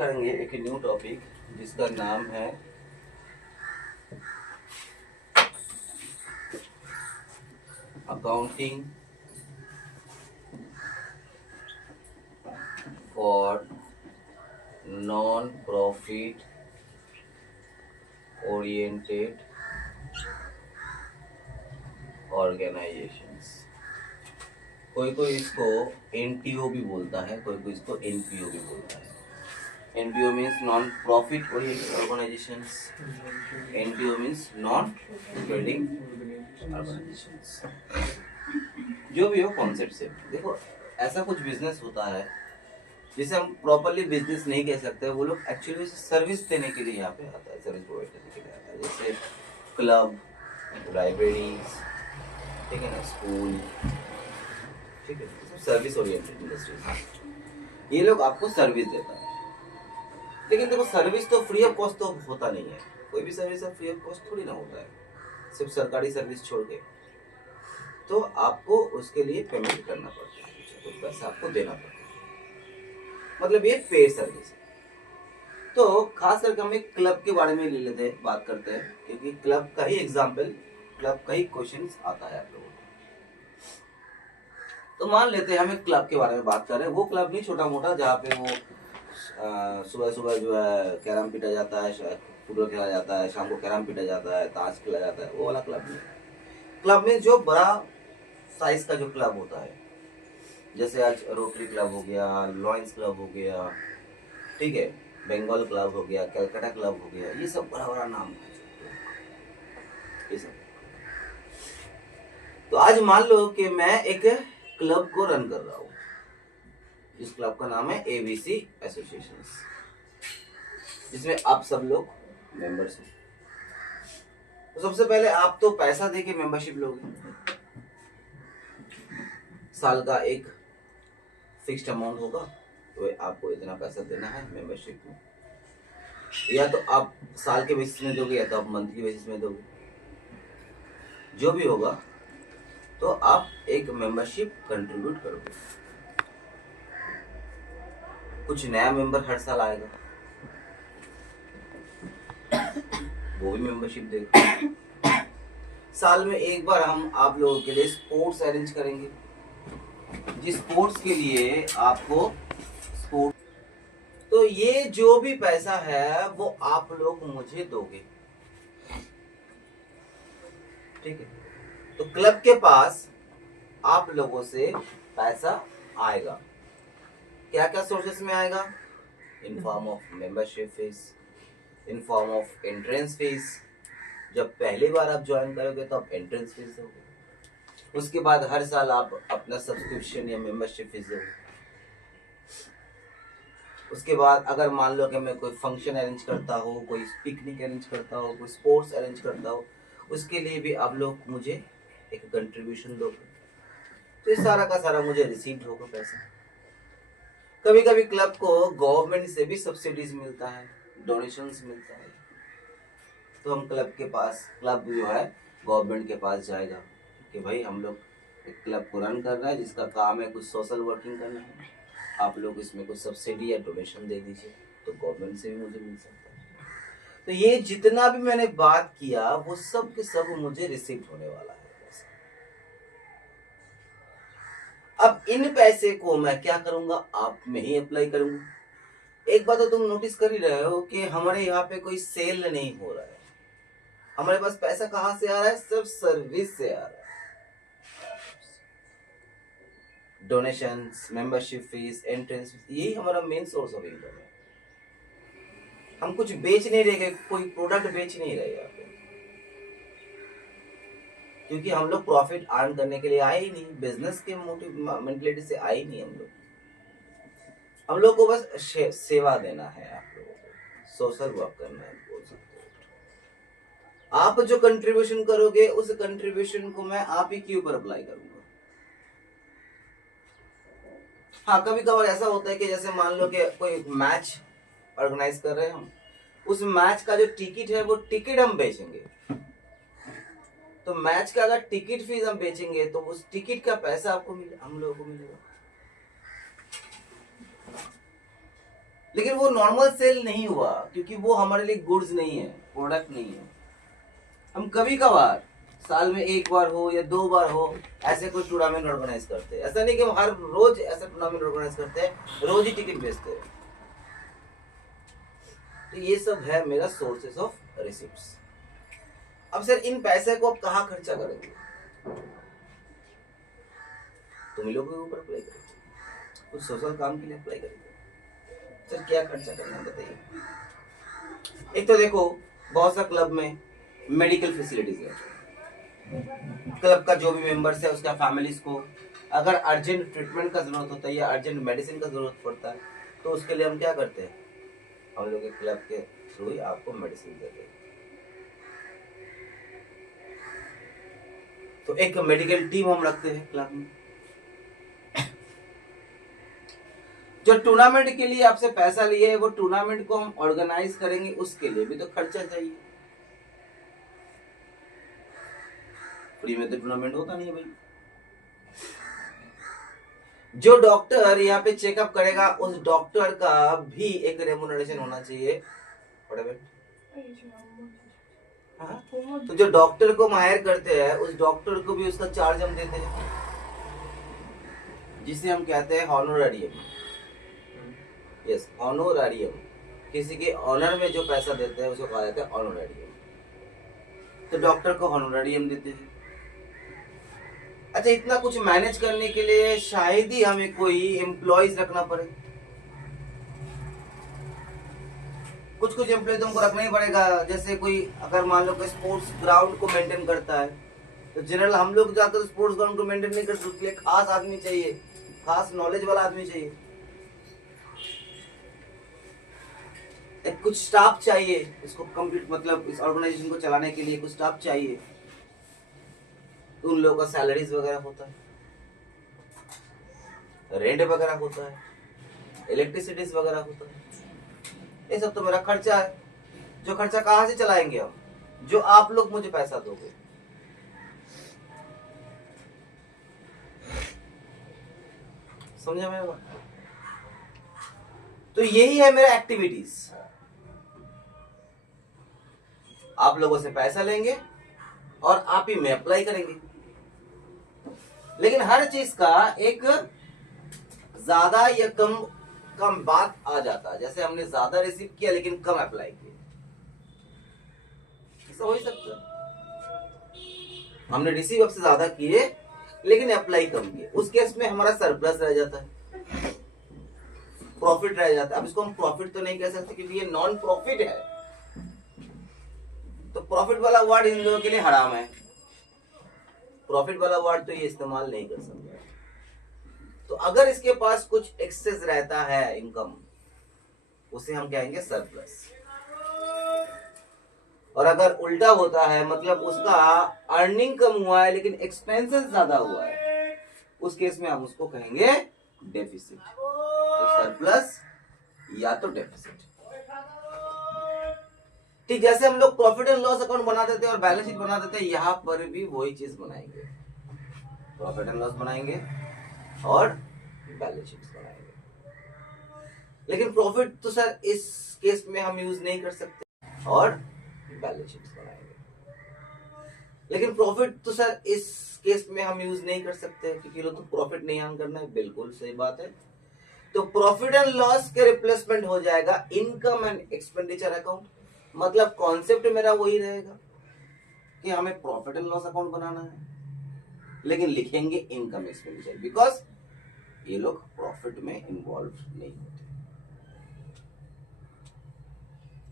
करेंगे एक new topic जिसका नाम है accounting for non profit oriented organisations. कोई कोई इसको एनटीओ भी बोलता है, कोई कोई इसको एनपीओ भी बोलता है। NPO means non profit oriented organisations, NPO means non trading organisations. जो भी हो कॉन्सेप्ट से देखो, ऐसा कुछ बिजनेस होता है जिसे हम प्रॉपरली बिजनेस नहीं कह सकते, वो लोग एक्चुअली सर्विस देने के लिए यहाँ पे आता है, सर्विस प्रोवाइड करने के लिए आता है। जैसे क्लब, लाइब्रेरीज, ठीक है ना, स्कूल, ठीक है, सर्विस ओरिएंटेड इंडस्ट्रीज, ये लोग आपको सर्विस देता है। लेकिन देखो, सर्विस तो फ्री ऑफ कॉस्ट तो होता नहीं है, कोई भी सर्विस फ्री ऑफ कॉस्ट थोड़ी ना होता है, सिर्फ सरकारी सर्विस छोड़ के। तो आपको उसके लिए पेमेंट करना पड़ता है, कुछ पैसा आपको देना पड़ता है, मतलब ये पेड सर्विस है। तो खास करके हम एक क्लब के बारे में ले लेते हैं, बात करते हैं, क्योंकि क्लब का ही एग्जाम्पल, क्लब का ही क्वेश्चन आता है आप लोगों को। तो मान लेते हैं हम एक क्लब के बारे में बात कर रहे हैं, वो क्लब नहीं छोटा मोटा जहाँ पे वो सुबह सुबह जो है कैरम पीटा जाता है, फुटबॉल खेला जाता है, शाम को कैरम पीटा जाता है, ताश खेला जाता है, वो वाला क्लब नहीं। क्लब में जो बड़ा साइज का जो क्लब होता है, जैसे आज रोटरी क्लब हो गया, लॉयंस क्लब हो गया, ठीक है, बंगाल क्लब हो गया, कलकत्ता क्लब हो गया, ये सब बड़ा बड़ा नाम है ये सब। तो आज मान लो कि मैं एक क्लब को रन कर रहा हूँ, इस क्लब का नाम है एबीसी एसोसिएशन, जिसमें आप सब लोग मेंबर्स हो। तो सबसे पहले आप तो पैसा देके मेंबरशिप लोगे, साल का एक फिक्स्ड अमाउंट होगा, तो आपको इतना पैसा देना है मेंबरशिप में। या तो आप साल के बेसिस में दोगे या तो आप मंथली बेसिस में दोगे, जो भी होगा। तो आप एक मेंबरशिप कंट्रीब्यूट करोगे, कुछ नया मेंबर हर साल आएगा, वो भी मेंबरशिप देगा। साल में एक बार हम आप लोगों के लिए स्पोर्ट्स अरेंज करेंगे, जिस स्पोर्ट्स के लिए आपको स्पोर्ट, तो ये जो भी पैसा है वो आप लोग मुझे दोगे, ठीक है। तो क्लब के पास आप लोगों से पैसा आएगा, क्या क्या सोर्सेस में आएगा? In form of membership fees, in form of entrance fees, जब पहली बार आप ज्वाइन करोगे तो आप एंट्रेंस फीस दोगे, उसके बाद हर साल आप अपना सब्सक्रिप्शन या मेंबरशिप फीस दोगे। उसके बाद अगर मान लो कि मैं कोई फंक्शन अरेंज करता हूँ, कोई पिकनिक अरेंज करता हूँ, कोई स्पोर्ट्स अरेंज करता हूँ, उसके लिए भी आप लोग मुझे एक कंट्रीब्यूशन दोगे, तो इस सारा का सारा मुझे रिसीव्ड होगा पैसा। कभी कभी क्लब को गवर्नमेंट से भी सब्सिडीज मिलता है, डोनेशंस मिलता है, तो हम क्लब के पास, क्लब जो है गवर्नमेंट के पास जाएगा कि भाई हम लोग एक क्लब को रन कर रहे हैं जिसका काम है कुछ सोशल वर्किंग करना है, आप लोग इसमें कुछ सब्सिडी या डोनेशन दे दीजिए, तो गवर्नमेंट से भी मुझे मिल सकता है। तो ये जितना भी मैंने बात किया वो सब के सब मुझे रिसीव होने वाला है। अब इन पैसे को मैं क्या करूंगा, आप में ही अप्लाई करूंगा। एक बात तो तुम नोटिस कर ही रहे हो कि हमारे यहाँ पे कोई सेल नहीं हो रहा है, हमारे पास पैसा कहां से आ रहा है, सिर्फ सर्विस से आ रहा है। Donations, membership fees, entrance fees, यही हमारा मेन सोर्स ऑफ इनकम है। हम कुछ बेच नहीं रहे, कोई प्रोडक्ट बेच नहीं रहे यहाँ पे, क्योंकि हम लोग प्रॉफिट अर्न करने के लिए आए ही नहीं, बिजनेस के मोटिव मेंटलिटी से आए ही नहीं। हम लोग को बस सेवा देना है, आप लोगों को सोशल वर्क करना है, बोल सकते हो। आप जो कंट्रीब्यूशन करोगे उस कंट्रीब्यूशन को मैं आप ही के ऊपर अप्लाई करूंगा। हाँ, कभी कभार ऐसा होता है कि जैसे मान लो कि कोई मैच ऑर्गेनाइज कर रहे हैं हम, उस मैच का जो टिकट है वो टिकट हम बेचेंगे, तो मैच का अगर टिकट फीस हम बेचेंगे तो उस टिकट का पैसा आपको हम लोगों को मिलेगा। लेकिन वो नॉर्मल सेल नहीं हुआ क्योंकि वो हमारे लिए गुड्स नहीं है, प्रोडक्ट नहीं है। हम कभी कभार साल में एक बार हो या 2 बार हो ऐसे कोई टूर्नामेंट ऑर्गेनाइज करते हैं। ऐसा नहीं कि हम हर रोज ऐसा टूर्नामेंट ऑर्गेनाइज करते हैं, रोज ही टिकट बेचते हैं। तो ये सब है मेरा सोर्सेस ऑफ रिसिप्ट्स। अब सर इन पैसे को आप कहाँ खर्चा करेंगे? तुम ही लोगों के ऊपर अप्लाई करेंगे, कुछ सोशल काम के लिए अप्लाई करेंगे। सर क्या खर्चा करना है बताइए। एक तो देखो बहुत सा क्लब में मेडिकल फैसिलिटीज है। क्लब का जो भी मेंबर्स है उसका फैमिलीज को अगर अर्जेंट ट्रीटमेंट का जरूरत होता है या अर्जेंट मेडिसिन का जरूरत पड़ता है तो उसके लिए हम क्या करते हैं, हम लोग के क्लब के थ्रू ही आपको मेडिसिन देते हैं। तो एक मेडिकल टीम हम रखते हैं क्लब में। जो टूर्नामेंट के लिए आपसे पैसा लिए है वो टूर्नामेंट को हम ऑर्गेनाइज करेंगे, उसके लिए भी तो खर्चा चाहिए। फ्री में तो टूर्नामेंट होता नहीं है भाई। जो डॉक्टर यहाँ पे चेकअप करेगा उस डॉक्टर का भी एक रेम्युनरेशन होना चाहिए। हाँ? तो जो डॉक्टर को हायर करते हैं उस डॉक्टर को भी उसका चार्ज हम देते हैं, जिसे हम कहते हैं हॉनोरारियम। यस, हॉनोरारियम। किसी के ऑनर में जो पैसा देते हैं उसको कहा जाता है हॉनोरारियम। तो डॉक्टर को हॉनोरारियम देते हैं। अच्छा, इतना कुछ मैनेज करने के लिए शायद ही हमें कोई एम्प्लॉयज रखना पड़े। कुछ कुछ एम्प्लॉय तो हमको रखना ही पड़ेगा। जैसे कोई अगर मान लो कोई स्पोर्ट्स ग्राउंड को मेंटेन करता है तो जनरल हम लोग जाकर स्पोर्ट्स ग्राउंड को मेंटेन नहीं कर सकते, उसके लिए खास आदमी चाहिए, खास नॉलेज वाला आदमी चाहिए। एक कुछ स्टाफ चाहिए इसको कंप्लीट, मतलब इस ऑर्गेनाइजेशन को चलाने के लिए कुछ स्टाफ चाहिए। तो उन लोगों का सैलरीज वगैरह होता है, रेंट वगैरह होता है, इलेक्ट्रिसिटीज वगैरह होता है। ये सब तो मेरा खर्चा है। जो खर्चा कहाँ से चलाएंगे हम? जो आप लोग मुझे पैसा दोगे। समझा मेरा बात? तो यही है मेरा एक्टिविटीज। आप लोगों से पैसा लेंगे और आप ही में अप्लाई करेंगे। लेकिन हर चीज का एक ज्यादा या कम कम बात आ जाता है। जैसे हमने ज्यादा रिसीव किया लेकिन कम अप्लाई किया, ऐसा हो ही सकता है। हमने रिसीव आपसे ज्यादा किए लेकिन अप्लाई कम किए, उस केस में हमारा सरप्लस रह जाता है, प्रॉफिट रह जाता है। अब इसको हम प्रॉफिट तो नहीं कह सकते क्योंकि ये नॉन प्रॉफिट है। तो प्रॉफिट वाला वर्ड इन लोगों के लिए हराम है। प्रॉफिट वाला वर्ड तो ये इस्तेमाल नहीं कर सकते। तो अगर इसके पास कुछ एक्सेस रहता है इनकम, उसे हम कहेंगे सरप्लस। और अगर उल्टा होता है, मतलब उसका अर्निंग कम हुआ है लेकिन एक्सपेंसेस ज्यादा हुआ है, उस केस में हम उसको कहेंगे डेफिसिट। तो सरप्लस या तो डेफिसिट। ठीक, जैसे हम लोग प्रॉफिट एंड लॉस अकाउंट बना देते हैं और बैलेंस शीट बना देते हैं, यहां पर भी वही चीज बनाएंगे। प्रॉफिट एंड लॉस बनाएंगे और बैलेंस शीट बनाएंगे। लेकिन प्रॉफिट तो सर इस केस में हम यूज नहीं कर सकते और बैलेंस शीट बनाएंगे। लेकिन प्रॉफिट तो सर इस केस में हम यूज नहीं कर सकते क्योंकि लोग तो प्रॉफिट नहीं अर्न करना है। बिल्कुल सही बात है। तो प्रॉफिट एंड लॉस के रिप्लेसमेंट हो जाएगा इनकम एंड एक्सपेंडिचर अकाउंट। मतलब कॉन्सेप्ट मेरा वही रहेगा कि हमें प्रॉफिट एंड लॉस अकाउंट बनाना है लेकिन लिखेंगे इनकम एक्सपेंडिचर, बिकॉज ये लोग प्रॉफिट में इन्वॉल्व नहीं होते।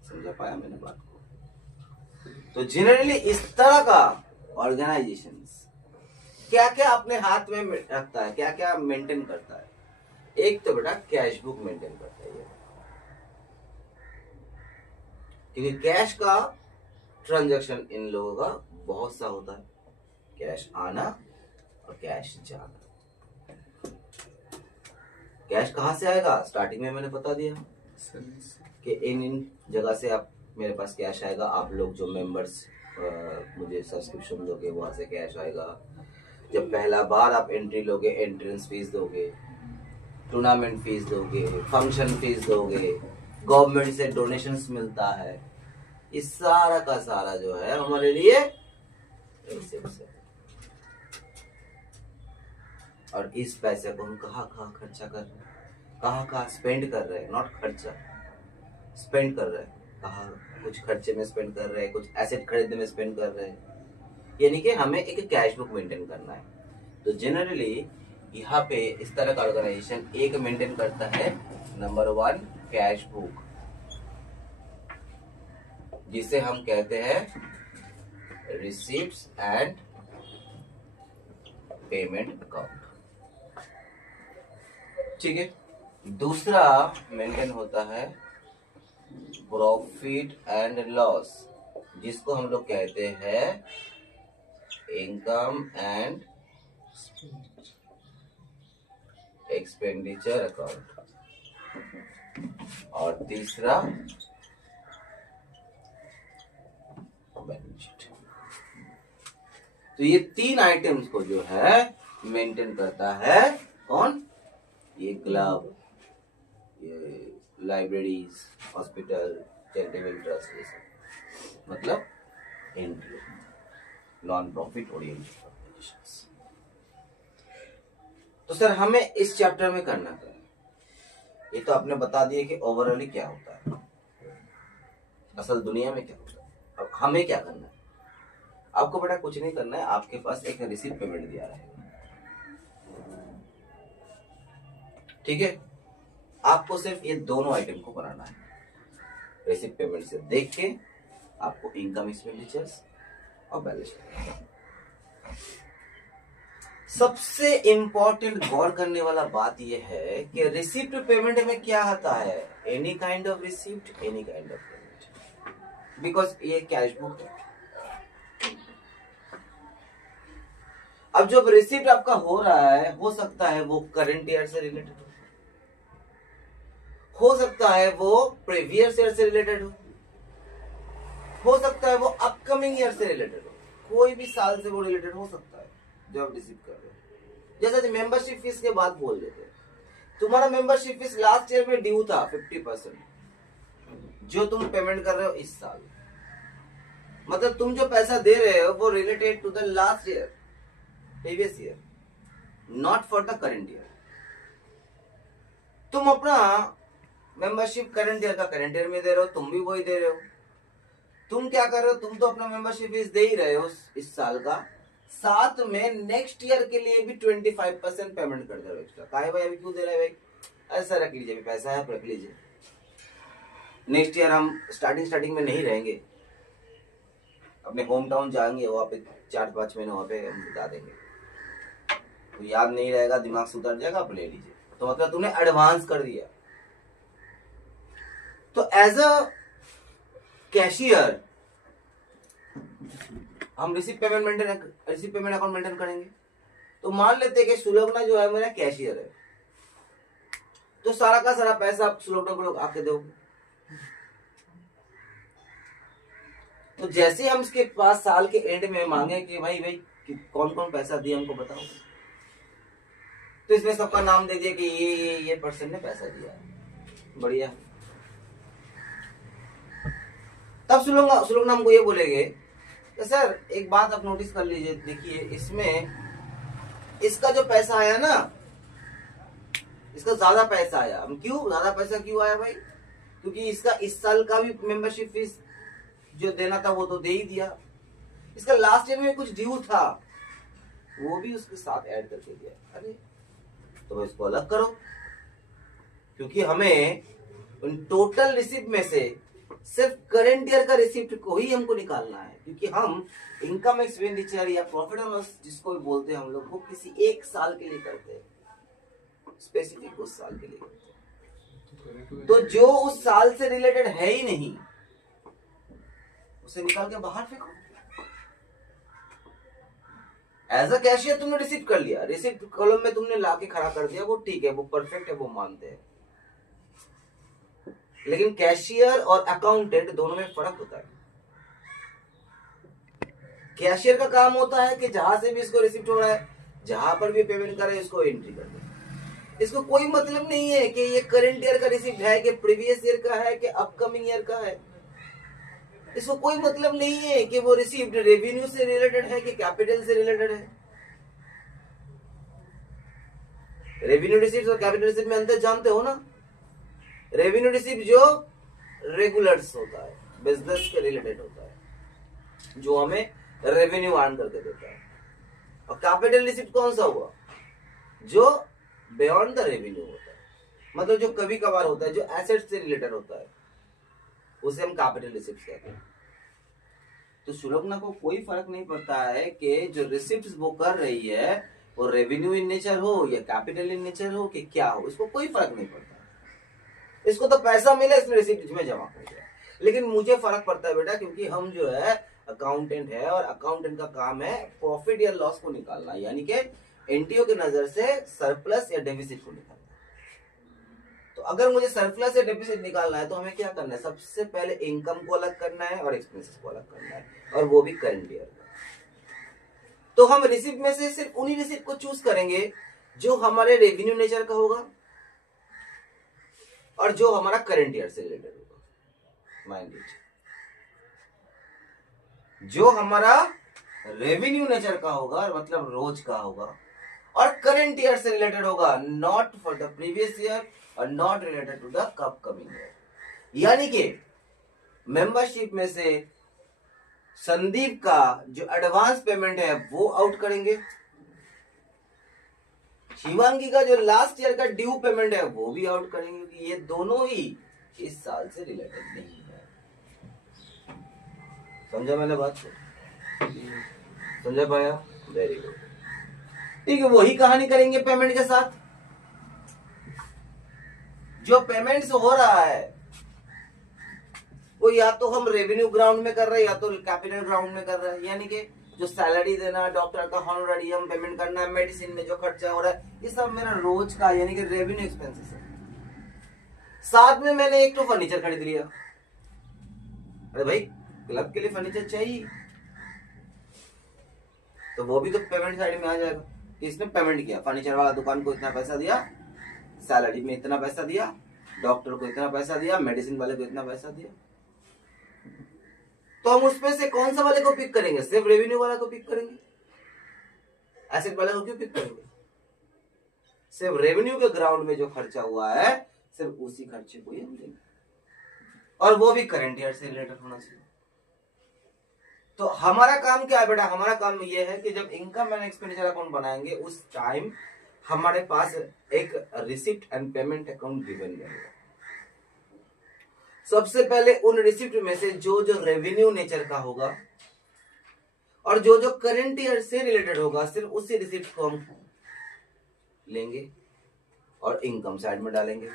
समझा पाया मैंने बात को? तो जनरली इस तरह का ऑर्गेनाइजेशंस क्या क्या अपने हाथ में रखता है, क्या क्या मेंटेन करता है? एक तो बेटा कैश बुक मेंटेन करता है, क्योंकि कैश का ट्रांजैक्शन इन लोगों का बहुत सा होता है। कैश आना और कैश जाना। कैश कहां से आएगा? स्टार्टिंग में मैंने बता दिया कि इन जगह से आप मेरे पास कैश आएगा। आप लोग जो मेंबर्स मुझे सब्सक्रिप्शन दोगे वहां से कैश आएगा। जब पहला बार आप एंट्री लोगे, एंट्रेंस फीस दोगे, टूर्नामेंट फीस दोगे, फंक्शन फीस दोगे, गवर्नमेंट से डोनेशंस मिलता है, इस सारा का सारा जो है हमारे लिए रिसिप्ट्स है। और इस पैसे को हम कहाँ कहाँ खर्चा कर रहे हैं, कहाँ कहाँ स्पेंड कर रहे हैं, नॉट खर्चा, स्पेंड कर रहे हैं, कहाँ कुछ खर्चे में स्पेंड कर रहे हैं, कुछ एसेट खरीदने में स्पेंड कर रहे हैं, यानी कि हमें एक कैश बुक मेंटेन करना है। तो जनरली यहाँ पे इस तरह का ऑर्गेनाइजेशन एक मेंटेन करता है, नंबर 1 कैश बुक, जिसे हम कहते हैं रिसीप्ट्स एंड पेमेंट अकाउंट, ठीक है। दूसरा मेंटेन होता है प्रॉफिट एंड लॉस, जिसको हम लोग कहते हैं इनकम एंड एक्सपेंडिचर अकाउंट। और तीसरा बैलेंस शीट। तो ये 3 आइटम्स को जो है मेंटेन करता है कौन? ये क्लब, ये लाइब्रेरीज, हॉस्पिटल, चैरिटेबल ट्रस्ट, ये सब मतलब NGO, non profit oriented organisations. तो सर हमें इस चैप्टर में करना क्या है? ये तो आपने बता दिया कि ओवरऑली क्या होता है, असल दुनिया में क्या होता है। अब हमें क्या करना है? आपको बेटा कुछ नहीं करना है, आपके पास एक रिसीप्ट पेमेंट दिया रहेगा, ठीक है। आपको सिर्फ ये दोनों आइटम को बनाना है। रिसीप्ट पेमेंट से देख के आपको इनकम एक्सपेंडिचर्स और बैलेंस शीट। सबसे इंपॉर्टेंट गौर करने वाला बात यह है कि रिसीप्ट पेमेंट में क्या आता है? Any kind of receipt, any kind of payment, because ये कैश बुक है। अब जो रिसीप्ट आपका हो रहा है, हो सकता है वो करंट ईयर से रिलेटेड हो सकता है वो प्रीवियस ईयर से रिलेटेड हो सकता है वो अपकमिंग ईयर से रिलेटेड हो, कोई भी साल से वो रिलेटेड हो सकता है जो आप रिसीव कर रहे हो। जैसे मेंबरशिप फीस के बात बोल देते हैं, तुम्हारा मेंबरशिप फीस लास्ट ईयर में ड्यू था 50%, जो तुम पेमेंट कर रहे हो इस साल, मतलब तुम जो पैसा दे रहे हो वो related to the last year, previous year, not for the current year. तुम अपना मेंबरशिप करंट ईयर का करंट ईयर में दे रहे हो, तुम भी वही दे रहे हो। तुम क्या कर रहे हो? तुम तो अपना मेंबरशिप फीस दे ही रहे हो इस साल का, साथ में नेक्स्ट ईयर के लिए भी 25% पेमेंट कर दे रहे हो एक्स्ट्रा। काहे भाई अभी क्यों दे रहे हैं भाई? ऐसा रख लीजिए, पैसा है आप रख लीजिए, नेक्स्ट ईयर हम स्टार्टिंग में नहीं रहेंगे, अपने होम टाउन जाएंगे, वहाँ पे 4-5 महीने वहाँ पे हम बिता देंगे, तो याद नहीं रहेगा, दिमाग से उतर जाएगा, आप ले लीजिए। तो मतलब तुमने एडवांस कर दिया। तो एज अ कैशियर हम रिसीप्ट पेमेंट अकाउंट मेंटेन करेंगे। तो मान लेते हैं कि सुलोगना जो है मेरा कैशियर है, तो सारा का सारा पैसा आप सुलोगना को आके दोगे। तो जैसे हम इसके पास साल के एंड में मांगे कि भाई कौन कौन पैसा दिया हमको बताओ, तो इसमें सबका नाम दे दिया कि ये पर्सन ने पैसा दिया, बढ़िया। तब सुलोगना हमको ये बोलेंगे कि सर एक बात आप नोटिस कर लीजिए, देखिए इसमें इसका जो पैसा आया ना, इसका ज्यादा पैसा आया। हम क्यों ज्यादा पैसा क्यों आया भाई? क्योंकि इसका इस साल का भी मेंबरशिप फीस जो देना था वो तो दे ही दिया, इसका लास्ट ईयर में कुछ ड्यू था वो भी उसके साथ ऐड करके दिया। अरे तो इसको अलग करो, क्योंकि हमें उन टोटल रिसिप्ट में से सिर्फ करंट ईयर का रिसिप्ट को ही हमको निकालना है, क्योंकि हम इनकम एक्सपेंडिचर या प्रॉफिट एंड लॉस जिसको भी बोलते हैं हम लोग, वो किसी एक साल के लिए करते हैं, स्पेसिफिक उस साल के लिए करते हैं। तो जो उस साल से रिलेटेड है ही नहीं उसे निकाल के बाहर फेंको। एज अ कैशियर तुमने रिसीव कर लिया, रिसिप्ट कॉलम में तुमने लाके खड़ा कर दिया, वो ठीक है, वो परफेक्ट है, वो मानते हैं। लेकिन कैशियर और अकाउंटेंट दोनों में फर्क होता है। कैशियर का काम होता है कि जहां से भी इसको रिसिप्ट हो रहा है, जहां पर भी पेमेंट कर रहे हैं, इसको एंट्री कर दे। इसको कोई मतलब नहीं है कि ये करंट ईयर का रिसिप्ट है कि प्रीवियस ईयर का है कि अपकमिंग ईयर का है। इसको कोई मतलब नहीं है कि वो रिसिप्ट रेवेन्यू से रिलेटेड है कि कैपिटल से रिलेटेड है। रेवेन्यू रिसिप्ट और कैपिटल रिसिप्ट में अंतर जानते हो ना। रेवेन्यू रिसिप्ट जो रेगुलर्स होता है, बिजनेस के रिलेटेड होता है, जो हमें रेवेन्यू अर्न करके देता है। और कैपिटल रिसिप्ट कौन सा हुआ, जो बियॉन्ड द रेवेन्यू होता है, मतलब जो कभी कभार होता है, जो एसेट से रिलेटेड होता है, उसे हम कैपिटल रिसिप्ट कहते हैं। तो सुलग्ना को कोई फर्क नहीं पड़ता है कि जो रिसिप्ट वो कर रही है वो रेवेन्यू इन नेचर हो या कैपिटल इन नेचर हो कि क्या हो, इसको कोई फर्क नहीं पड़ता। इसको तो पैसा मिले इसने रिसिप्ट में जमा कर दिया। लेकिन मुझे फर्क पड़ता है बेटा, क्योंकि हम जो है अकाउंटेंट है और अकाउंटेंट का काम है प्रॉफिट या लॉस को निकालना, यानी कि एनटीओ की नजर से सरप्लस या डेफिसिट को निकालना। तो अगर मुझे सरप्लस या डेफिसिट निकालना है तो हमें क्या करना है, सबसे पहले इनकम को अलग करना है और एक्सपेंसेस को अलग करना है, और वो भी करंट ईयर का। तो हम रिसिप्ट में से सिर्फ उन्हीं रिसिप्ट को चूज करेंगे जो हमारे रेवेन्यू नेचर का होगा और जो हमारा करंट ईयर से रिलेटेड होगा। माइंड लीजिए, जो हमारा रेवेन्यू नेचर का होगा मतलब रोज का होगा और करंट ईयर से रिलेटेड होगा, not for the previous year और not related to the upcoming year. यानी कि मेंबरशिप में से संदीप का जो एडवांस पेमेंट है वो आउट करेंगे, शिवांगी का जो लास्ट ईयर का ड्यू पेमेंट है वो भी आउट करेंगे, क्योंकि ये दोनों ही इस साल से रिलेटेड नहीं है। समझा मैंने बात को? समझा पाया? Very good. ठीक है, वही कहानी करेंगे पेमेंट के साथ। जो पेमेंट्स हो रहा है वो या तो हम रेवेन्यू ग्राउंड में कर रहे हैं या तो कैपिटल ग्राउंड में कर रहे हैं। यानी कि जो सैलरी देना, डॉक्टर का हॉनोरेरियम पेमेंट करना, मेडिसिन में जो खर्चा हो रहा है, ये सब मेरा रोज का यानी कि रेवेन्यू एक्सपेंसेस है। साथ में मैंने एक तो फर्नीचर खरीद लिया। अरे भाई क्लब के लिए फर्नीचर चाहिए, तो वो भी तो पेमेंट साइड में आ जाएगा। इसने पेमेंट किया, फर्नीचर वाला दुकान को इतना पैसा दिया, सैलरी में इतना पैसा दिया, डॉक्टर को इतना पैसा दिया, मेडिसिन वाले को इतना पैसा दिया। तो हम उसमें से कौन सा वाले को पिक करेंगे? सिर्फ रेवेन्यू वाला को पिक करेंगे? एसेट वाले को क्यों पिक करेंगे? सिर्फ रेवेन्यू के ग्राउंड में जो खर्चा हुआ है सिर्फ उसी खर्चे को ही हम देंगे, और वो भी करंट ईयर से रिलेटेड होना चाहिए। तो हमारा काम क्या है बेटा? हमारा काम ये है कि जब इनकम एंड एक्सपेंडिचर अकाउंट बनाएंगे उस टाइम हमारे पास एक receipt and payment account given रहेगा। सबसे पहले उन रिसिप्ट में से जो जो रेवेन्यू नेचर का होगा और जो जो करंट ईयर से रिलेटेड होगा, सिर्फ उसी रिसिप्ट को हम लेंगे और इनकम साइड में डालेंगे।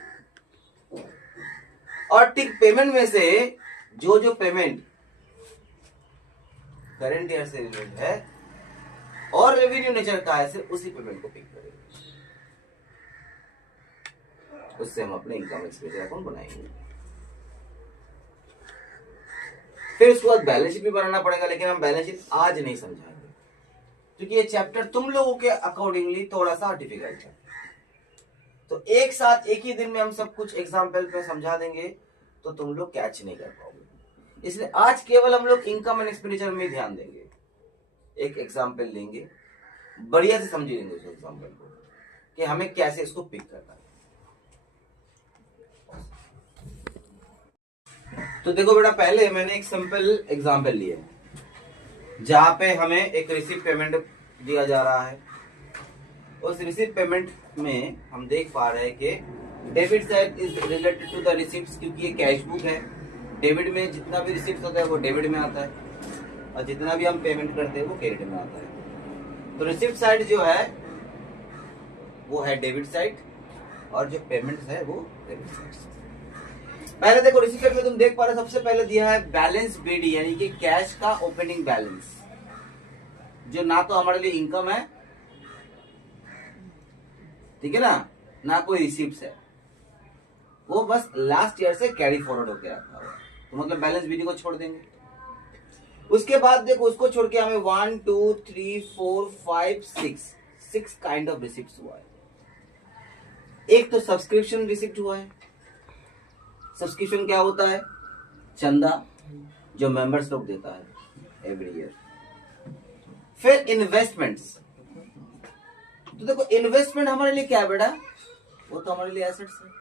और ठीक पेमेंट में से जो जो पेमेंट करंट ईयर से रिलेटेड है और रेवेन्यू नेचर का है, सिर्फ उसी पेमेंट को पिक करेंगे। उससे हम अपने इनकम एक्सपेंडिचर अकाउंट बनाएंगे। फिर उसके बाद बैलेंस शीट भी बनाना पड़ेगा, लेकिन हम बैलेंस शीट आज नहीं समझाएंगे क्योंकि ये चैप्टर तुम लोगों के अकॉर्डिंगली थोड़ा सा डिफिकल्ट है। तो एक साथ एक ही दिन में हम सब कुछ एग्जाम्पल पे समझा देंगे तो तुम लोग कैच नहीं कर पाओगे। इसलिए आज केवल हम लोग इनकम एंड एक्सपेंडिचर में ध्यान देंगे। एक एग्जाम्पल लेंगे, बढ़िया से समझेंगे उस एग्जाम्पल को कि हमें कैसे इसको पिक करना है। तो देखो बेटा, पहले मैंने एक सिंपल एग्जाम्पल लिया जहां पे हमें एक रिसिप्ट पेमेंट दिया जा रहा है। उस रिसिप्ट पेमेंट में हम देख पा रहे हैं कि debit side is related to the receipts, क्योंकि ये कैश बुक है। डेबिट में जितना भी रिसिप्ट होता है वो डेबिट में आता है और जितना भी हम पेमेंट करते हैं वो क्रेडिट में आता है। तो रिसिप्ट साइड जो है वो है डेबिट साइड और जो पेमेंट है वो क्रेडिट साइड। पहले देखो रिसिप्ट में तुम देख पा रहे सबसे पहले दिया है बैलेंस बीडी, यानी कि कैश का ओपनिंग बैलेंस, जो ना तो हमारे लिए इनकम है, ठीक है ना कोई रिसिप्ट है, वो बस लास्ट ईयर से कैरी फॉरवर्ड होकर रखा हुआ है। तो मतलब बैलेंस बीडी को छोड़ देंगे। उसके बाद देखो उसको छोड़ के हमें 1 2 3 4 5 6 काइंड ऑफ रिसिप्ट हुआ है। एक तो सब्सक्रिप्शन रिसिप्ट हुआ है। सब्सक्रिप्शन क्या होता है? चंदा जो मेंबर्स लोग देता है एवरी ईयर। फिर इन्वेस्टमेंट्स, तो देखो इन्वेस्टमेंट हमारे लिए क्या है बेटा? वो तो हमारे लिए एसेट्स है।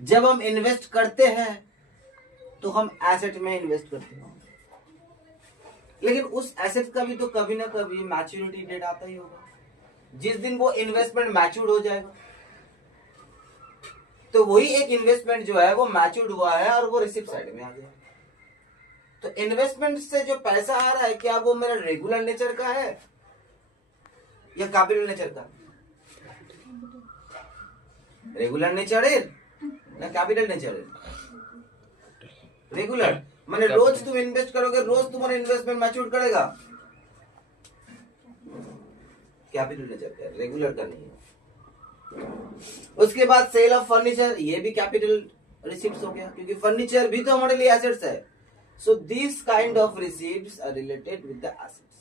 जब हम इन्वेस्ट करते हैं तो हम एसेट में इन्वेस्ट करते हैं, लेकिन उस एसेट का भी तो कभी ना कभी मैच्योरिटी डेट आता ही होगा। जिस दिन वो इन्वेस्टमेंट मैच्योर हो जाएगा, तो वही एक इन्वेस्टमेंट जो है वो मैच्योर हुआ है और वो रिसिप्ट साइड में आ गया। तो इन्वेस्टमेंट से जो पैसा आ रहा है, क्या वो मेरा रेगुलर नेचर का है या कैपिटल नेचर का? रेगुलर नेचर है ना कैपिटल नेचर है? रेगुलर माने रोज तुम इन्वेस्ट करोगे, रोज तुम्हारा इन्वेस्टमेंट मैच्योर करेगा, कैपिटल नेचर का, रेगुलर का नहीं है। उसके बाद सेल ऑफ फर्नीचर, ये भी कैपिटल रिसिप्ट्स हो गया, क्योंकि फर्नीचर भी तो हमारे लिए एसेट्स है। So this kind of receipts are related with the assets,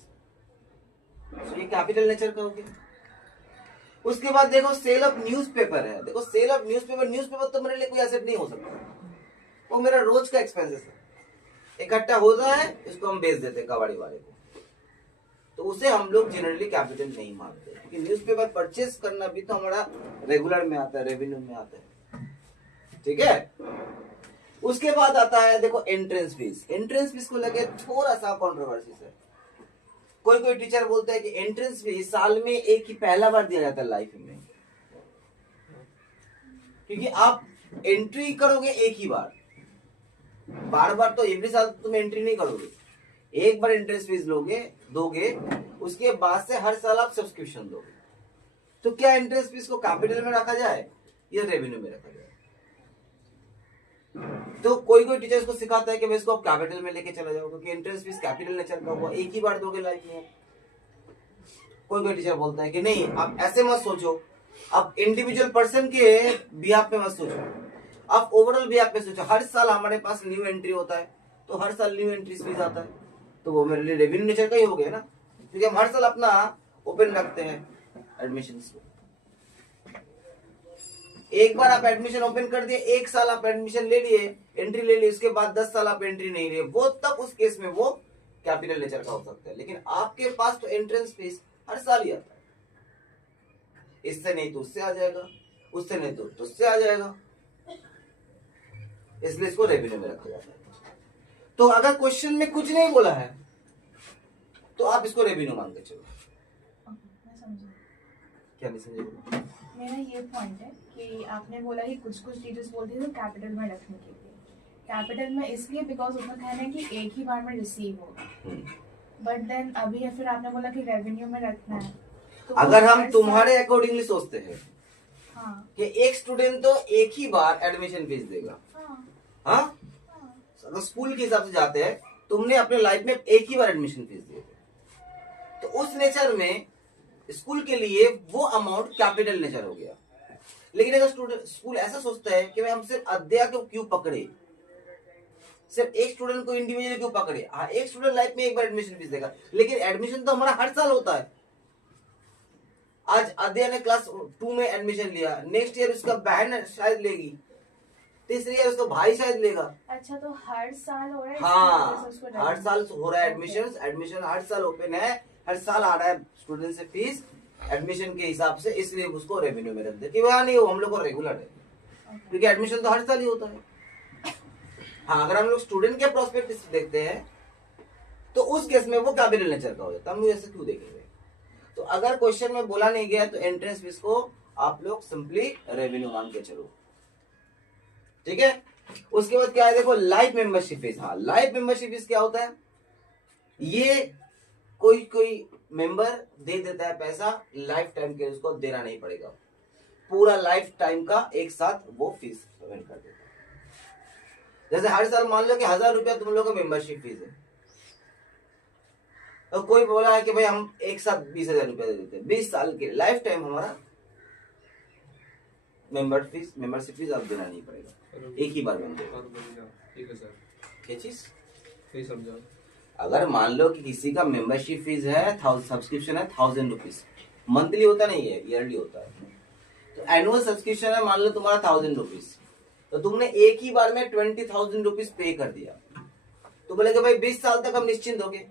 so ये कैपिटल नेचर का हो गया। उसके बाद देखो सेल ऑफ न्यूज़पेपर है। देखो सेल ऑफ न्यूज़पेपर, न्यूज़पेपर तो मेरे लिए कोई एसेट नहीं हो सकता, वो मेरा रोज का एक्सपेंसेस है। इकट्ठा होता है, इसको हम बेच देते हैं कबाड़ी वाले को, तो उसे हम लोग जनरली कैपिटल नहीं मानते, क्योंकि न्यूज़पेपर परचेस करना भी तो हमारा रेगुलर में आता है, रेवेन्यू में आता है। ठीक है। उसके बाद आता है देखो एंट्रेंस फीस। एंट्रेंस फीस को लेके थोड़ा सा कंट्रोवर्सी है। कोई कोई टीचर बोलता है कि एंट्रेंस फीस साल में एक ही पहला बार दिया जाता है लाइफ में, क्योंकि आप एंट्री करोगे एक ही बार, बार बार तो एवरी साल तुम एंट्री नहीं करोगे। एक बार एंट्रेंस फीस दोगे, उसके बाद से हर साल आप सब्सक्रिप्शन दोगे। तो क्या एंट्रेंस फीस को कैपिटल में रखा जाए या रेवेन्यू में रखा जाए? तो कोई कोई टीचर्स को सिखाता है कि मैं इसको आप कैपिटल में लेके चला जाओ, क्योंकि एंट्रेंस फीस कैपिटल नेचर का हुआ, एक ही बार दोगे लाइफ में। कोई कोई टीचर बोलता है कि नहीं, आप ऐसे मत सोचो, आप इंडिविजुअल पर्सन के बिहाफ पे मत सोचो, आप ओवरऑल बिहाफ पे सोचो। हर साल हमारे पास न्यू एंट्री होता है, तो हर साल न्यू एंट्री फीस आता है, तो वो मेरे लिए रेवेन्यू नेचर का ही हो गया ना, क्योंकि हम हर साल अपना ओपन रखते हैं एडमिशन को। एक बार आप एडमिशन ओपन कर दिए, एक साल आप एडमिशन ले लिए, एंट्री ले ली, उसके बाद 10 साल आप एंट्री नहीं लिए, वो तब उस केस में वो कैपिटल नेचर का हो सकता है। लेकिन आपके पास तो एंट्रेंस फीस हर साल ही आता है, इससे नहीं तो उससे आ जाएगा, उससे नहीं तो उससे आ जाएगा, इसलिए इसको रेवेन्यू में रखा जाता है। तो अगर क्वेश्चन में कुछ नहीं बोला है तो आप इसको रेवेन्यू मान के चलो। क्या नहीं समझे? मेरा ये पॉइंट है कि आपने बोला कि कुछ कुछ टीचर्स बोलते हैं तो कैपिटल में रखने के लिए, कैपिटल में इसलिए बिकॉज उसका कहना है कि एक ही बार में रिसीव होगा, बट देन अभी फिर आपने बोला कि रेवेन्यू में रखना है। तो अगर हम तुम्हारे अकॉर्डिंगली सोचते हैं हाँ, कि एक स्टूडेंट तो एक ही बार एडमिशन फीस देगा, हाँ, अगर स्कूल के हिसाब से जाते हैं, तुमने अपने लाइफ में एक ही बार एडमिशन फीस दी, तो उस नेचर में स्कूल के लिए वो अमाउंट कैपिटल नेचर हो गया। लेकिन अगर स्कूल ऐसा सोचता है कि हम सिर्फ अध्याय को क्यों पकड़े, सिर्फ एक स्टूडेंट को इंडिविजुअली क्यों पकड़े, हाँ एक स्टूडेंट लाइफ में एक बार एडमिशन फीस देगा, लेकिन एडमिशन तो हमारा हर साल होता है। आज अध्याय ने क्लास 2 में एडमिशन लिया, नेक्स्ट ईयर उसका बहन शायद लेगी, तीसरी ईयर उसका भाई शायद लेगा। अच्छा, तो हर साल हो रहा है? हाँ, हर साल हो रहा है एडमिशन हर साल ओपन है, हर साल आ रहा है स्टूडेंट से फीस एडमिशन के हिसाब से, इसलिए उसको रेवेन्यू में रख दे कि वहाँ नहीं, हम लोग को रेगुलर है, क्योंकि एडमिशन तो हर साल ही होता है। हाँ, अगर हम लोग स्टूडेंट के प्रोस्पेक्टिव से देखते हैं तो उस केस में वो कैपिटल नेचर का हो जाता है। हम लोग ऐसे क्यों देखेंगे? तो अगर क्वेश्चन में बोला नहीं गया तो एंट्रेंस फीस को आप लोग सिंपली रेवेन्यू मान के चलो, ठीक है। उसके बाद क्या है, देखो लाइफ मेंबरशिप फीस। हाँ, लाइफ मेंबरशिप फीस क्या होता है? ये कोई मेंबर दे देता है पैसा लाइफ टाइम के, उसको देना नहीं पड़ेगा, पूरा लाइफ टाइम का एक साथ वो फीस पेमेंट कर देता है। जैसे हर साल मान लो कि 1000 रुपया तुम लोग का मेंबरशिप फीस है, तो कोई बोला है कि भाई हम एक साथ 20,000 रुपया दे देते हैं, 20 साल के लाइफ टाइम हमारा मेंबरशिप फीस अब देना नहीं पड़ेगा, एक ही बार में। ठीक है सर, क्या चीज? सही समझा। अगर मान लो कि किसी का मेंबरशिप फीस है, सब्सक्रिप्शन है 1000 रुपीज, मंथली होता नहीं है, ईयरली होता है, तो एनुअल सब्सक्रिप्शन है मान लो तुम्हारा 1000 रुपीज, तो तुमने एक ही बार में 20,000 रुपीज पे कर दिया, तो बोलेगे भाई 20 साल तक हम निश्चिंत हो गए,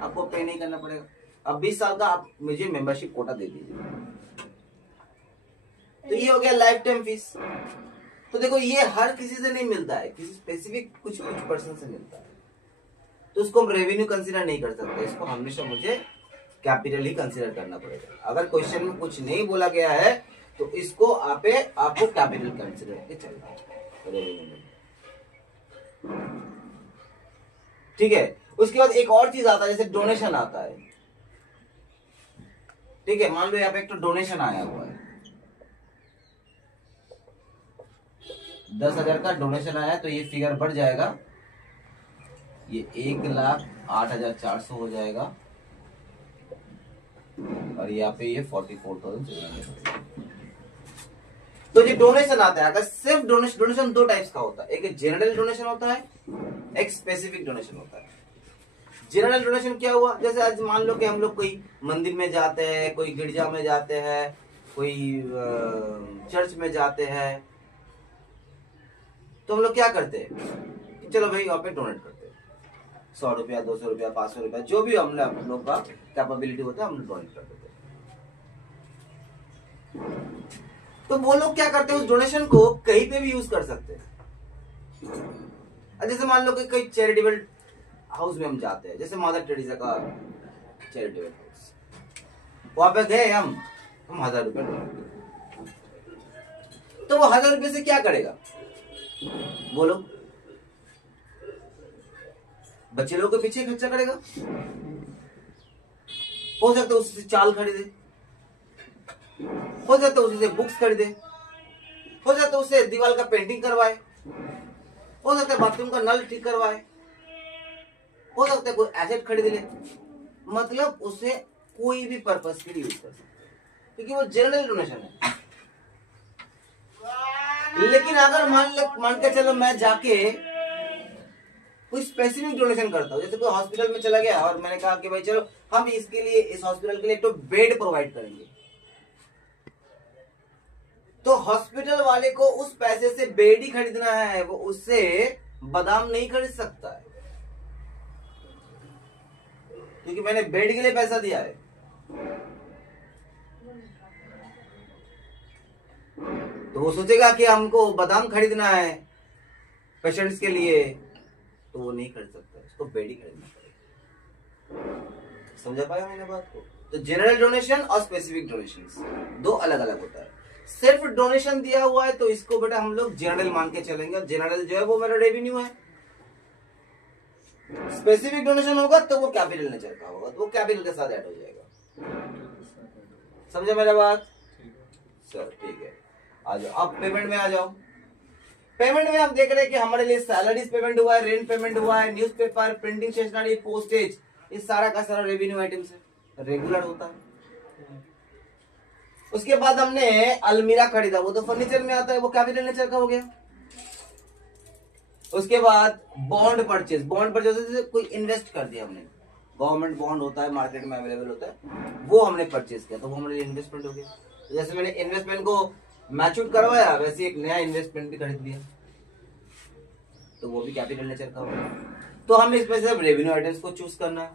आपको पे नहीं करना पड़ेगा, अब 20 साल का आप मुझे मेंबरशिप कोटा दे दीजिए। तो ये हो गया लाइफ टाइम फीस। तो देखो ये हर किसी से नहीं मिलता है, किसी स्पेसिफिक कुछ पर्सन से मिलता है, तो उसको हम रेवेन्यू कंसीडर नहीं कर सकते, इसको हमेशा मुझे कैपिटल ही कंसीडर करना पड़ेगा। अगर क्वेश्चन में कुछ नहीं बोला गया है तो इसको आपको कैपिटल कंसीडर करके चलना है रेवेन्यू में, ठीक है। उसके बाद एक और चीज आता है जैसे डोनेशन आता है, ठीक है। मान लो यहाँ पे एक तो डोनेशन आया हुआ है, 10,000 का डोनेशन आया, तो ये फिगर बढ़ जाएगा, ये 1,08,400 हो जाएगा, और यहाँ पे ये 44,000। तो ये डोनेशन आता है। अगर सिर्फ डोनेशन दो टाइप्स का होता है, एक जनरल डोनेशन होता है, एक स्पेसिफिक डोनेशन होता है। जनरल डोनेशन क्या हुआ, जैसे आज मान लो कि हम लोग कोई मंदिर में जाते हैं, कोई गिरजा में जाते हैं, कोई चर्च में जाते हैं, तो हम लोग क्या करते हैं, चलो भाई वहां पे डोनेट करते हैं, 100 रुपया, 200 रुपया, 500 रुपया, जो भी हम लोग का कैपेबिलिटी होता है हम लोग डोनेट कर देते हैं। तो वो लोग क्या करते हैं, उस डोनेशन को कहीं पे भी यूज कर सकते हैं। जैसे मान लो कि कोई चैरिटेबल हाउस में हम जाते हैं, जैसे मदर टेरेसा का चैरिटेबल हाउस, वहां पे गए हम 1000 रुपया डोनेट किए, तो वो 1000 रुपये से क्या करेगा बोलो, बच्चे लोगों के पीछे खर्चा करेगा, हो सकता है उससे चाल खरीदे, हो सकता है उससे बुक्स खरीदे, हो सकता है उससे दीवार का पेंटिंग करवाए, हो सकता है बाथरूम का नल ठीक करवाए, हो सकता है कोई एसेट खरीद ले, मतलब उसे कोई भी पर्पस के लिए यूज कर सकते हैं, क्योंकि वो जनरल डोनेशन है। लेकिन अगर मान के चलो मैं जाके कोई स्पेसिफिक डोनेशन करता हूँ, जैसे कोई हॉस्पिटल में चला गया और मैंने कहा कि भाई चलो हम इसके लिए, इस हॉस्पिटल के लिए एक तो बेड प्रोवाइड करेंगे, तो हॉस्पिटल वाले को उस पैसे से बेड ही खरीदना है, वो उससे बादाम नहीं खरीद सकता है, क्योंकि मैंने बेड के लिए पैसा दिया है। तो वो सोचेगा कि हमको बादाम खरीदना है पेशेंट्स के लिए, तो वो नहीं खरीद सकता, उसको बेड ही खरीदना पड़ेगा। समझा पाया मैंने बात को? तो जनरल डोनेशन और स्पेसिफिक डोनेशन दो अलग अलग होता है। सिर्फ डोनेशन दिया हुआ है तो इसको बेटा हम लोग जनरल मान के चलेंगे, और जनरल जो है वो मेरा रेवेन्यू है। स्पेसिफिक डोनेशन होगा तो वो कैपिटल नेचर का होगा, तो वो कैपिटल के साथ ऐड हो जाएगा। समझा मेरा बात? सर ठीक है, आ जाओ अब पेमेंट में आ जाओ। पेमेंट में हम देख रहे हैं कि हमारे लिए सैलरीज पेमेंट हुआ है, रेंट पेमेंट हुआ है, न्यूज़पेपर, प्रिंटिंग, स्टेशनरी, पोस्टेज, ये सारा का सारा रेवेन्यू आइटम्स है, रेगुलर होता है। उसके बाद हमने अलमीरा खरीदा, वो तो फर्नीचर में आता है, वो कैपिटल नेचर का हो गया। उसके बाद बॉन्ड परचेज से कोई इन्वेस्ट कर दिया हमने, गवर्नमेंट बॉन्ड होता है मार्केट में अवेलेबल होता है, वो हमने परचेज किया, तो वो हमारे लिए इन्वेस्टमेंट हो गया। तो जैसे मैंने इन्वेस्टमेंट को मैच्योर करवाया, वैसे एक नया इन्वेस्टमेंट भी खरीद लिया, तो वो भी कैपिटल नेचर का होगा। तो हमें इसमें सिर्फ रेवेन्यू आइटम्स को चूज करना है।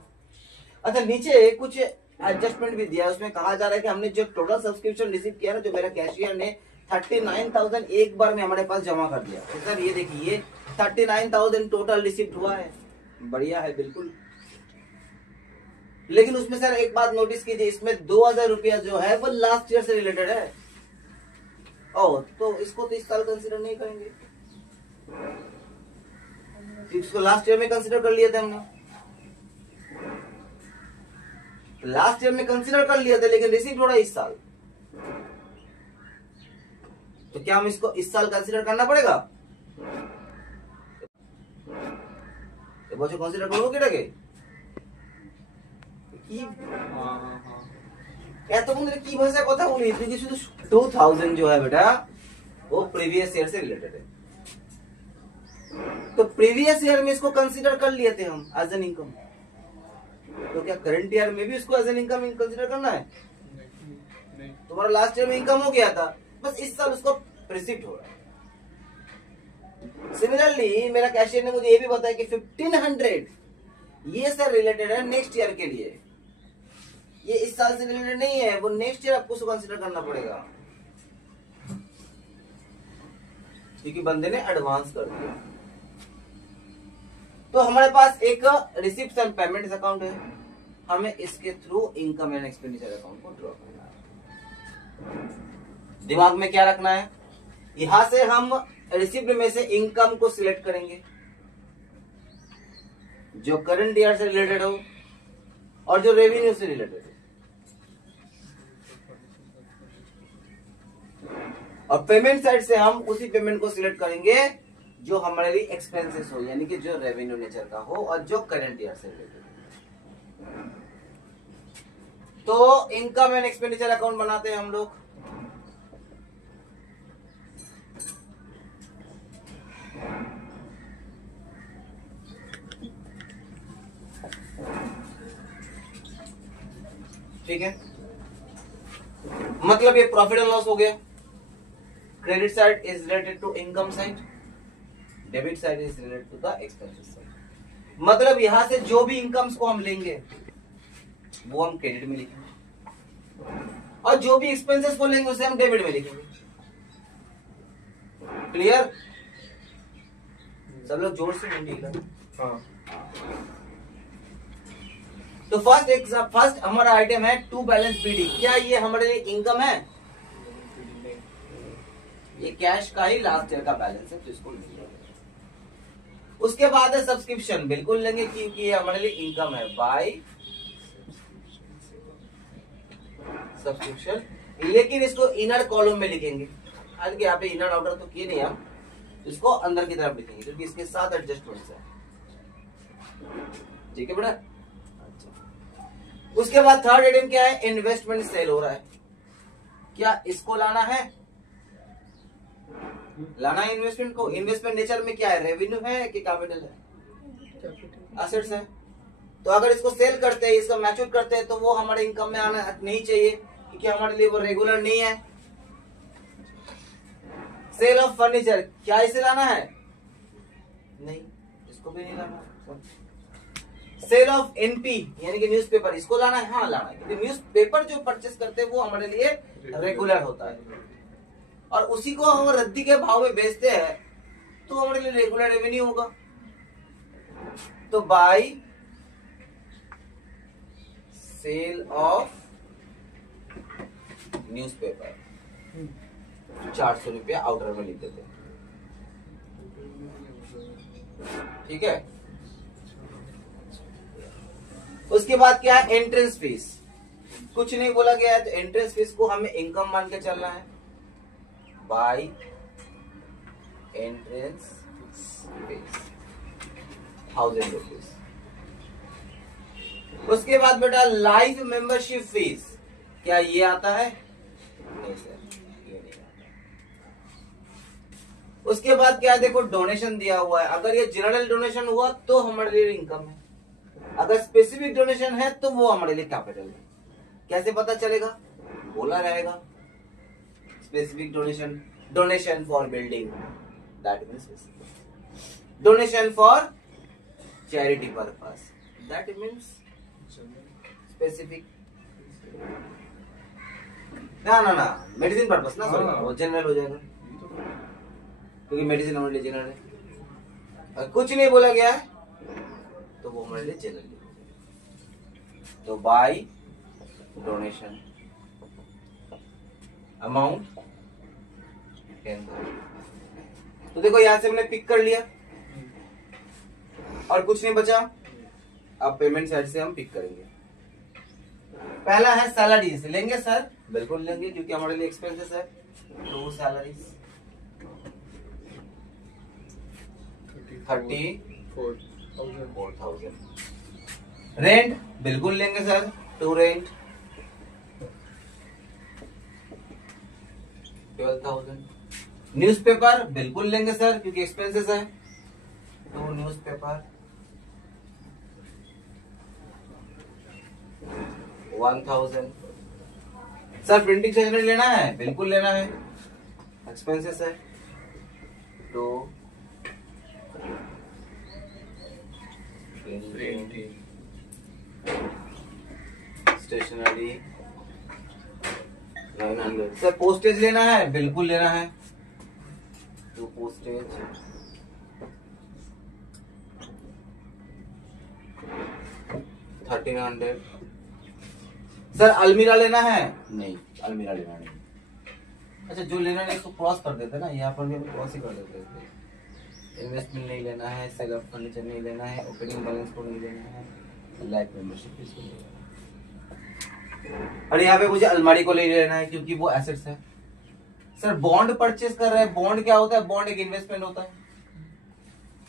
अच्छा, नीचे कुछ एडजस्टमेंट भी दिया है, उसमें कहा जा रहा है कि हमने जो टोटल सब्सक्रिप्शन रिसीव किया ना, जो मेरा कैशियर ने 39,000 एक बार में हमारे पास जमा कर दिया। तो सर ये देखिए 39,000 टोटल रिसीव हुआ है, बढ़िया है बिल्कुल। लेकिन उसमें सर एक बात नोटिस कीजिए, इसमें 2,000 रुपया जो है वो लास्ट ईयर से रिलेटेड है। ओ, तो इसको तो इस साल कंसिडर नहीं करेंगे, इसको लास्ट ईयर में कंसिडर कर लिए थे हमने, लास्ट ईयर में कंसिडर कर लिया था, लेकिन रिसीव थोड़ा इस साल, तो क्या हम इसको इस साल कंसिडर करना पड़ेगा? तो बच्चों कंसिडर करोगे टके क्या तो मुझे की भाषा কথা বলি, तुझे শুধু 2000 जो है बेटा वो प्रीवियस ईयर से रिलेटेड है, तो प्रीवियस ईयर में इसको कंसीडर कर लिए थे हम एज एन इनकम, तो क्या करंट ईयर में भी इसको एज एन इनकम कंसीडर करना है? नहीं। तुम्हारा लास्ट ईयर में इनकम हो गया था, बस इस साल उसको रिसिप्ट हो रहा है। सिमिलरली मेरा कैशियर ने मुझे ये भी बताया कि 1500 ये सर रिलेटेड है नेक्स्ट ईयर के लिए, ये इस साल से रिलेटेड नहीं है, वो नेक्स्ट ईयर आपको उसको कंसिडर करना पड़ेगा क्योंकि बंदे ने एडवांस कर दिया। तो हमारे पास एक रिसिप्ट एंड पेमेंट्स अकाउंट है, हमें इसके through income and expenditure account को ड्रॉ करना है। दिमाग में क्या रखना है, यहां से हम रिसिप्ट में से इनकम को सिलेक्ट करेंगे जो करंट ईयर से रिलेटेड हो और जो रेवेन्यू से रिलेटेड हो, और पेमेंट साइड से हम उसी पेमेंट को सिलेक्ट करेंगे जो हमारे लिए एक्सपेंसेस हो, यानी कि जो रेवेन्यू नेचर का हो और जो करंट ईयर से रिलेटेड हो। तो इनकम एंड एक्सपेंडिचर अकाउंट बनाते हैं हम लोग। ठीक है, मतलब ये प्रॉफिट एंड लॉस हो गया। Credit side is related to income side, debit side is related to the expenses side. मतलब यहां से जो भी इनकम्स को हम लेंगे वो हम क्रेडिट में लिखेंगे और जो भी एक्सपेंसेस को लेंगे उसे हम डेबिट में लिखेंगे। क्लियर? सब लोग जोर से बोलिएगा। हाँ। तो फर्स्ट हमारा आइटम है टू बैलेंस बीडी। क्या ये हमारे लिए इनकम है? ये कैश का ही लास्ट ईयर का बैलेंस है, तो इसको लेंगे। उसके बाद है सब्सक्रिप्शन, बिल्कुल लेंगे क्योंकि ये हमारे लिए इनकम है, बाय सब्सक्रिप्शन। लेकिन इसको इनर कॉलम में लिखेंगे, हालांकि यहाँ पे इनर आउटर तो किए नहीं हम, इसको अंदर की तरफ लिखेंगे क्योंकि इसके साथ एडजस्टमेंट्स है। ठीक है बेटा? उसके बाद थर्ड आइटम क्या है? इन्वेस्टमेंट सेल हो रहा है, क्या इसको लाना है? लाना है इन्वेस्टमेंट को। इन्वेस्टमेंट नेचर में क्या है? रेवेन्यू है कि कैपिटल है? एसेट्स है। तो अगर इसको सेल करते हैं, इसको मैच्योर करते हैं, तो वो हमारे इनकम में आना नहीं चाहिए क्योंकि हमारे लिए वो रेगुलर नहीं है। सेल ऑफ फर्नीचर, क्या इसे लाना है? नहीं, इसको भी नहीं लाना। सेल ऑफ एनपी यानी कि न्यूज़पेपर, इसको लाना है? हाँ लाना है, क्योंकि न्यूज़पेपर जो परचेस करते हैं वो हमारे लिए रेगुलर होता है और उसी को हम रद्दी के भाव में बेचते हैं तो हमारे लिए रेगुलर रेवेन्यू होगा। तो बाय सेल ऑफ न्यूज़पेपर 400 रुपया आउटर में लिख देते हैं। ठीक है। उसके बाद क्या है? Entrance fees. कुछ नहीं बोला गया है तो एंट्रेंस फीस को हमें इनकम मान के चलना है, बाय एंट्रेंस फीस 1000 रुपीज। उसके बाद बेटा लाइफ मेंबरशिप फीस, क्या ये आता है? नहीं सर, ये नहीं आता। उसके बाद क्या है? देखो डोनेशन दिया हुआ है, अगर ये जनरल डोनेशन हुआ तो हमारे लिए इनकम है, अगर स्पेसिफिक डोनेशन है तो वो हमारे लिए कैपिटल है। कैसे पता चलेगा? बोला रहेगा specific donation, donation for building, that means donation for charity purpose, that means specific. ना मेडिसिन पर्पस ना, सॉरी वो जनरल हो जाएगा क्योंकि मेडिसिन हमारे लिए जनरल है। अगर कुछ नहीं बोला गया है तो वो हमारे लिए जनरल है। तो बाय डोनेशन अमाउंट 10,000। तो देखो यहां से हमने पिक कर लिया और कुछ नहीं बचा। अब पेमेंट साइड से हम पिक करेंगे। पहला है सैलरीज, लेंगे सर? बिल्कुल लेंगे क्योंकि हमारे लिए एक्सपेंसेस है। तो सैलरीज 34,000। रेंट बिल्कुल लेंगे सर, टू रेंट 12,000। न्यूज़पेपर बिल्कुल लेंगे सर क्योंकि एक्सपेंसेस है, तो न्यूज़पेपर 1,000। सर प्रिंटिंग स्टेशनरी लेना है? बिल्कुल लेना है, एक्सपेंसेस है 2 प्रिंटिंग स्टेशनरी 900। सर पोस्टेज लेना है, बिल्कुल लेना है, तो पोस्टेज 1300। सर अलमीरा लेना है, नहीं अलमीरा लेना नहीं। अच्छा जो लेना नहीं उसको क्रॉस कर देते ना, यहाँ पर भी हम क्रॉस ही कर देते हैं। इन्वेस्टमेंट नहीं लेना है, सेल ऑफ फर्नीचर नहीं लेना है, ओपनिंग बैलेंस को नहीं लेना है, लाइफ मेंबरशिप फीस को नहीं लेना है। और यहाँ पे मुझे अलमारी को नहीं लेना है क्योंकि वो एसेट्स है। सर बॉन्ड परचेस कर रहे हैं, बॉन्ड क्या होता है? बॉन्ड एक इन्वेस्टमेंट होता है,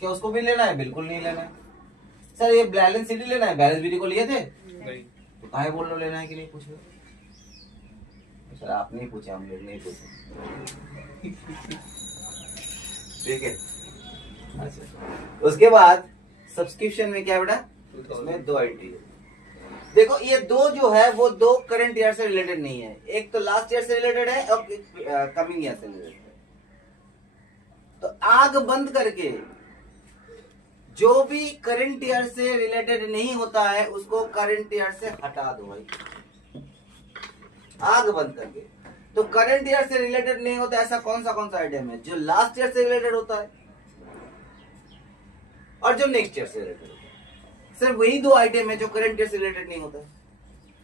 क्या उसको भी लेना है? बिल्कुल नहीं लेना है। सर ये बैलेंस शीट लेना है, बैलेंस शीट को लिए थे नहीं तो काहे बोल लो लेना है कि नहीं पूछ रहे? सर आप नहीं पूछे, हम लोग नहीं पूछे, ठीक है। अच्छा उसके बाद सब्सक्रिप्शन में क्या है बेटा? इसमें 2 एंट्री है। देखो ये 2 जो है वो 2 करंट ईयर से रिलेटेड नहीं है, एक तो लास्ट ईयर से रिलेटेड है और कमिंग ईयर से रिलेटेड है। तो आग बंद करके जो भी करंट ईयर से रिलेटेड नहीं होता है उसको करंट ईयर से हटा दो भाई, आग बंद करके। तो करंट ईयर से रिलेटेड नहीं होता ऐसा कौन सा आइटम है जो लास्ट ईयर से रिलेटेड होता है और जो नेक्स्ट ईयर से रिलेटेड होता है? सिर्फ वही 2 आइटम है जो करंट ईयर से रिलेटेड नहीं होता है,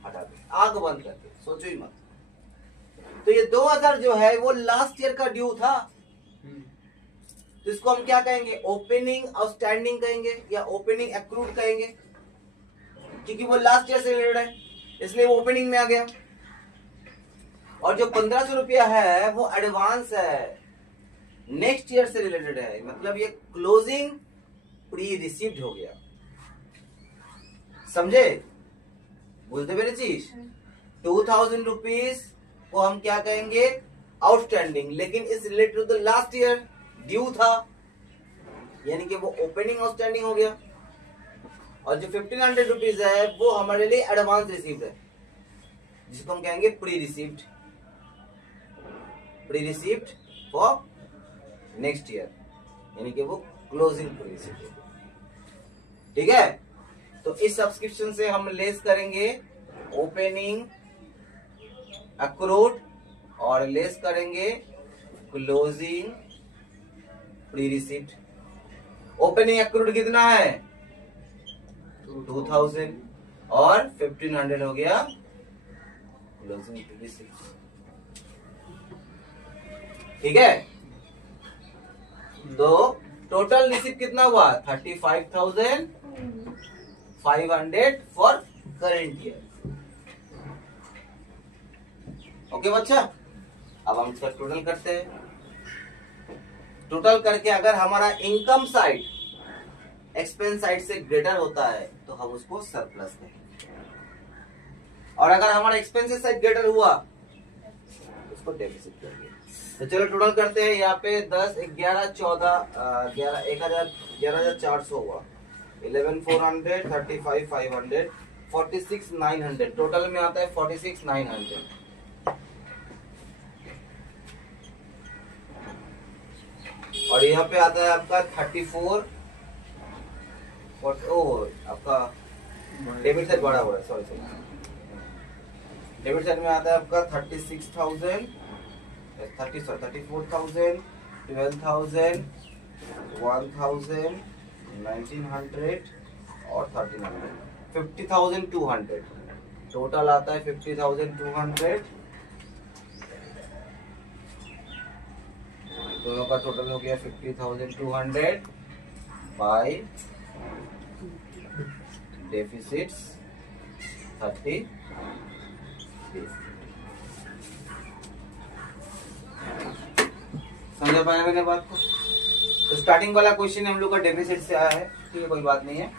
हटा दो आग बंद करके, सोचो ही मत। तो ये 2000 जो है वो लास्ट ईयर का ड्यू था, तो इसको हम क्या कहेंगे? ओपनिंग आउटस्टैंडिंग कहेंगे या ओपनिंग एक्रूड कहेंगे, क्योंकि वो लास्ट ईयर से रिलेटेड है इसलिए वो ओपनिंग में आ गया। और जो 1500 रुपया है वो एडवांस है, नेक्स्ट ईयर से रिलेटेड है, मतलब ये क्लोजिंग प्री रिसीव्ड हो गया, समझे? बोलते मेरी चीज 2000 रुपीज को हम क्या कहेंगे? आउटस्टैंडिंग, लेकिन इस related to the last year due था, यानी कि वो ओपनिंग आउटस्टैंडिंग हो गया। और जो 1500 रुपीज है वो हमारे लिए एडवांस रिसीव्ड है, जिसको हम कहेंगे pre received, pre received for next year, यानी कि वो क्लोजिंग प्री रिसीव्ड। ठीक है, तो इस सब्सक्रिप्शन से हम लेस करेंगे ओपनिंग अक्रूड और लेस करेंगे closing pre received. Opening accrued कितना है? 2000 और 1500 हो गया क्लोजिंग प्री रिसीव्ड। ठीक है, तो टोटल रिसीव कितना हुआ? 35,500 फॉर करेंट ईयर। ओके बच्चा, अब हम इसका टोटल करते हैं। टोटल करके अगर हमारा इनकम साइड एक्सपेंस साइड से ग्रेटर होता है तो हम उसको सरप्लस कहेंगे, और अगर हमारा एक्सपेंसेस साइड ग्रेटर हुआ तो उसको डेफिसिट कहेंगे। तो चलो टोटल करते हैं। यहाँ पे 10, 11, 14, 11,400 हुआ, 11,400, 35,500, 46,900, टोटल में आता है 46,900। और यहाँ पे आता है आपका 34, आपका डेबिट साइड बड़ा हुआ है, सॉरी, डेबिट साइड में आता है आपका 36,000, 34,000, 12,000, 1,000, 1,900 और 1,300, 50,200, टोटल आता है 50,200। दोनों का टोटल हो गया 50,200 बाय डेफिसिट्स 30। समझ पाया मैंने बात को? तो स्टार्टिंग वाला क्वेश्चन हम लोग का डेफिसिट से आया है, ठीक है, कोई बात नहीं है।